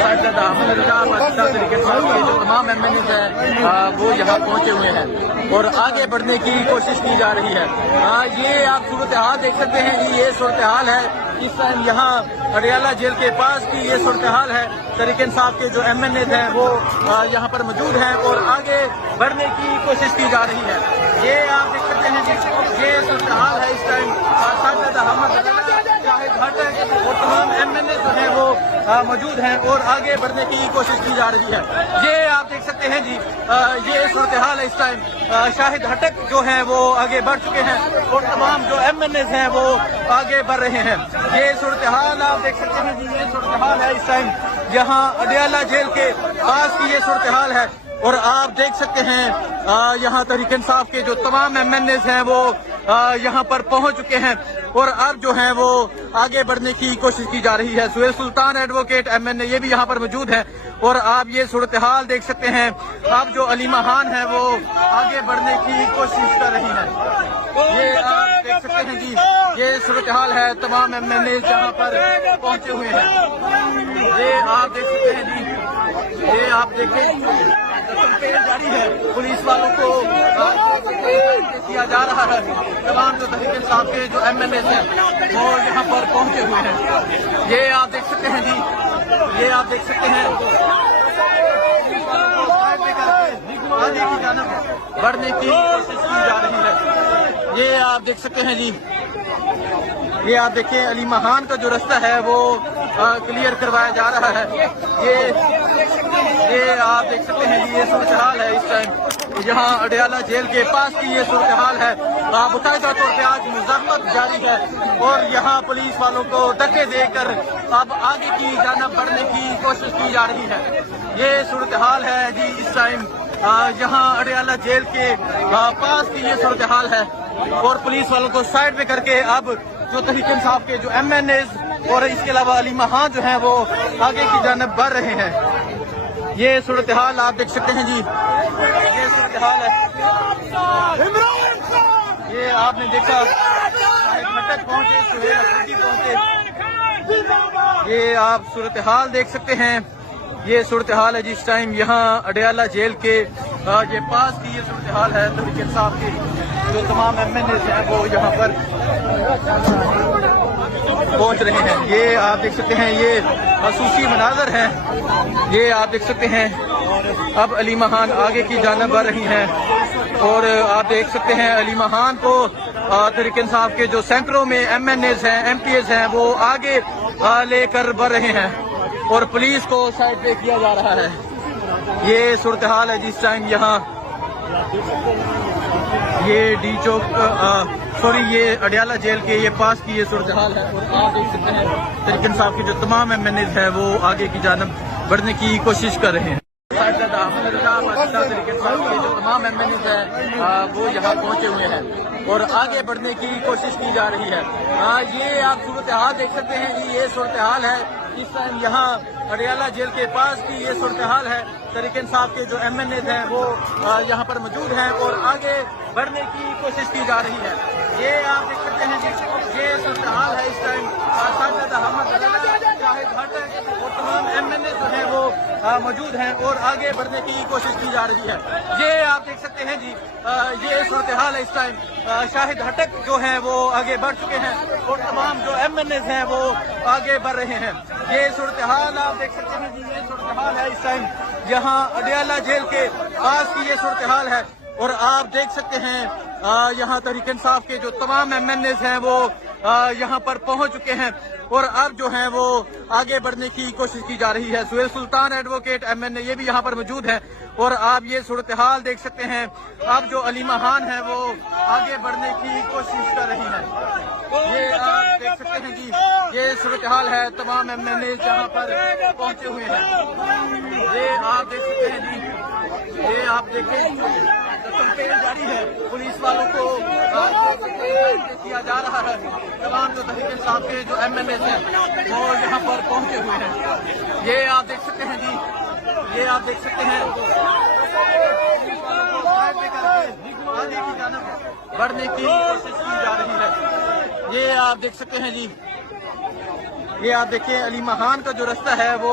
جو تمام MNAs ہیں وہ یہاں پہنچے ہوئے ہیں اور آگے بڑھنے کی کوشش کی جا رہی ہے۔ یہ آپ صورتحال دیکھ سکتے ہیں جی، یہ صورتحال ہے اس ٹائم یہاں اڈیالہ جیل کے پاس کی یہ صورتحال ہے۔ تحریک انصاف کے جو MNAs ہیں وہ یہاں پر موجود ہیں اور آگے بڑھنے کی کوشش کی جا رہی ہے۔ یہ آپ دیکھ سکتے ہیں جی، یہ صورتحال ہے اس ٹائم ساجد احمد شاہد بھٹ اور تمام MNAs جو ہیں وہ موجود ہیں اور آگے بڑھنے کی کوشش کی جا رہی ہے۔ یہ آپ دیکھ سکتے ہیں جی، یہ صورتحال ہے اس ٹائم شاہد ہٹک جو ہیں وہ آگے بڑھ چکے ہیں اور تمام جو MNAs ہیں وہ آگے بڑھ رہے ہیں۔ یہ صورتحال آپ دیکھ سکتے ہیں جی، یہ صورتحال ہے اس ٹائم یہاں اڈیالہ جیل کے پاس کی یہ صورتحال ہے اور آپ دیکھ سکتے ہیں یہاں تحریک انصاف کے جو تمام MNAs ہیں وہ یہاں پر پہنچ چکے ہیں اور اب جو ہیں وہ آگے بڑھنے کی کوشش کی جا رہی ہے۔ سہیل سلطان ایڈوکیٹ MNA یہ بھی یہاں پر موجود ہیں اور آپ یہ صورتحال دیکھ سکتے ہیں۔ اب جو علیمہ خان ہے وہ آگے بڑھنے کی کوشش کر رہی ہے۔ یہ آپ دیکھ سکتے ہیں جی، یہ صورتحال ہے، تمام MNAs جہاں پر پہنچے ہوئے ہیں۔ یہ آپ دیکھ سکتے ہیں جی، یہ آپ دیکھیں جاری ہے، پولیس والوں کو کیا جا رہا ہے۔ تمام جو تحریک انصاف کے جو MNAs ہیں وہ یہاں پر پہنچے ہوئے ہیں۔ یہ آپ دیکھ سکتے ہیں جی، یہ آپ دیکھ سکتے ہیں آگے کی جانب بڑھنے کی کوشش کی جا رہی ہے۔ یہ آپ دیکھ سکتے ہیں جی، یہ آپ دیکھیں علیمہ خان کا جو رستہ ہے وہ کلیئر کروایا جا رہا ہے۔ یہ آپ دیکھ سکتے ہیں جی، یہ صورتحال ہے اس ٹائم یہاں اڈیالہ جیل کے پاس کی یہ صورتحال ہے۔ باقاعدہ طور پہ آج مزاحمت جاری ہے اور یہاں پولیس والوں کو دھکے دے کر اب آگے کی جانب بڑھنے کی کوشش کی جا رہی ہے۔ یہ صورتحال ہے جی اس ٹائم یہاں اڈیالہ جیل کے پاس کی یہ صورتحال ہے اور پولیس والوں کو سائڈ پہ کر کے اب جو تحریک انصاف کے جو MNAs اور اس کے علاوہ علیمہ خان جو ہیں وہ آگے کی جانب بڑھ رہے ہیں۔ یہ صورتحال آپ دیکھ سکتے ہیں جی، یہ صورتحال ہے، یہ آپ نے دیکھا ہٹک پہنچے، سہیل افریدی پہنچے۔ یہ آپ صورتحال دیکھ سکتے ہیں، یہ صورتحال ہے جس ٹائم یہاں اڈیالہ جیل کے یہ پاس کی یہ صورتحال ہے۔ تحریک انصاف کے جو تمام MNAs ہیں وہ یہاں پر پہنچ رہے ہیں۔ یہ آپ دیکھ سکتے ہیں، یہ خصوصی مناظر ہیں، یہ آپ دیکھ سکتے ہیں۔ اب علیمہ خان آگے کی جانب بڑھ رہی ہیں اور آپ دیکھ سکتے ہیں علیمہ خان کو تحریک انصاف کے جو سینکڑوں میں MNAs ہیں MPs ہیں وہ آگے لے کر بڑھ رہے ہیں اور پولیس کو سائڈ پہ کیا جا رہا ہے۔ یہ صورتحال ہے جس ٹائم یہاں یہ ڈی چوک یہ اڈیالہ جیل کے یہ پاس کی یہ صورتحال ہے اور آپ دیکھ سکتے ہیں تحریک انصاف کے جو تمام MNAs ہیں وہ آگے کی جانب بڑھنے کی کوشش کر رہے ہیں۔ تحریک انصاف کے جو تمام MNAs ہیں وہ یہاں پہنچے ہوئے ہیں اور آگے بڑھنے کی کوشش کی جا رہی ہے۔ یہ آپ صورتحال دیکھ سکتے ہیں جی، یہ صورتحال ہے اس ٹائم یہاں اڈیالہ جیل کے پاس کی یہ صورتحال ہے۔ تحریک انصاف کے جو MNAs ہیں وہ یہاں پر موجود ہیں اور آگے بڑھنے کی کوشش کی جا رہی ہے۔ یہ آپ دیکھ سکتے ہیں جی، یہ صورتحال ہے اس ٹائم ساجد احمد شاہد بھٹ اور تمام MNAs جو ہیں وہ موجود ہیں اور آگے بڑھنے کی کوشش کی جا رہی ہے۔ یہ آپ دیکھ سکتے ہیں جی، یہ صورتحال ہے اس ٹائم شاہد ہٹک جو ہیں وہ آگے بڑھ چکے ہیں اور تمام جو MNAs ہیں وہ آگے بڑھ رہے ہیں۔ یہ صورتحال آپ دیکھ سکتے ہیں جی، یہ صورتحال ہے اس ٹائم یہاں اڈیالہ جیل کے پاس کی یہ صورتحال ہے اور آپ دیکھ سکتے ہیں یہاں تحریک انصاف کے جو تمام MNAs ہیں وہ یہاں پر پہنچ چکے ہیں اور اب جو ہیں وہ آگے بڑھنے کی کوشش کی جا رہی ہے۔ سہیل سلطان ایڈوکیٹ MNA یہ بھی یہاں پر موجود ہیں اور آپ یہ صورتحال دیکھ سکتے ہیں۔ اب جو علیمہ خان ہے وہ آگے بڑھنے کی کوشش کر رہی ہے۔ یہ آپ دیکھ سکتے ہیں جی، یہ صورتحال ہے، تمام MNAs جہاں پر پہنچے ہوئے ہیں۔ یہ آپ دیکھ سکتے ہیں جی، یہ آپ دیکھیں جاری ہے، پولیس والوں کو کیا جا رہا ہے۔ تمام جو تحریک انصاف کے جو MNAs ہیں وہ یہاں پر پہنچے ہوئے ہیں۔ یہ آپ دیکھ سکتے ہیں جی، یہ آپ دیکھ سکتے ہیں آگے کی جانب بڑھنے کی کوشش کی جا رہی ہے۔ یہ آپ دیکھ سکتے ہیں جی، یہ آپ دیکھیں علیمہ خان کا جو رستہ ہے وہ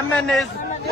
MNAs